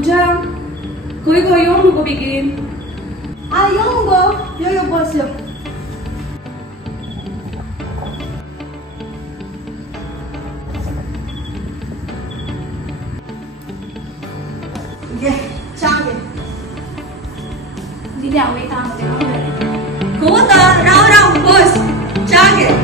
पूजा खंय गो येवंक नको बेगीन येऊ गो यो बस यो घे चा घे दीदी हांव येता कोता राव बस चा घे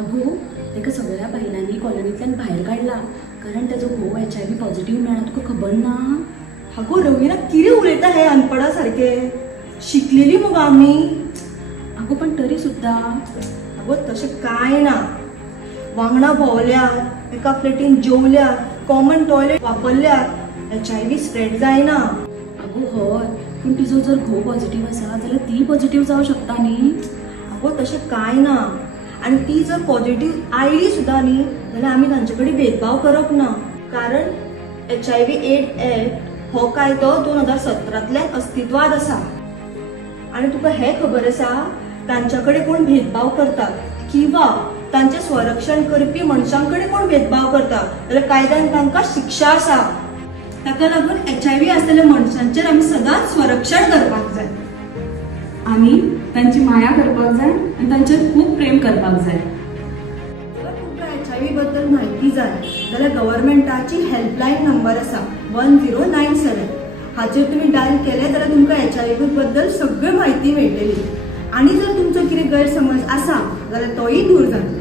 अगो ताका सगळ्या बायलांनी कॉलनींतल्यान भायर काडला कारण ताजो घोव HIV पॉझिटिव्ह मेळ्ळा तुका खबर ना अगो रवीना कितें उलयता हे अनपडा सारखे शिकलेली मगो आमी अगो पण तरी सुद्धा अगो तशें कांय ना वांगडा भोंवल्यात एका प्लेटीन जेवल्यात कॉमन टॉयलेट वापरल्यात HIV स्प्रेड जायना अगो हय पूण तिजो जर घोव पॉझिटिव्ह आसा जाल्यार ती पॉझिटिव्ह जावं शकता न्ही अगो तशें कांय ना आणि ती जर पॉझिटिव्ह आयली सुद्धा न्ही जाल्यार आमी तांचे कडेन भेदभाव करप ना कारण HIV एड एक्ट हो कायदो 2017तल्यान अस्तित्वात आसा आणि तुका हे खबर आसा तांच्या कडेन कोण भेदभाव करतात किंवा तांचे संरक्षण करपी मनशां कडेन कोण भेदभाव करता जाल्यार कायद्यान तांकां शिक्षा आसा ताका लागून HIV आसलेल्या मनशांचेर आमी सदांच संरक्षण करपाक जाय आनी तांची माया करपाक जाय आनी तांचेर खूब प्रेम करपाक जाय जर तुमकां HIV बद्दल म्हायती जाय जाल्यार गव्हर्नमेंटाची हेल्पलायन नंबर आसा 1097 हाचेर तुम्ही डायल केले जाल्यार तुमकां HIV बद्दल सगळी म्हायती मेळटली आणि जर तुमचो कितें गैरसमज आसा जाल्यार तोही दूर जातलो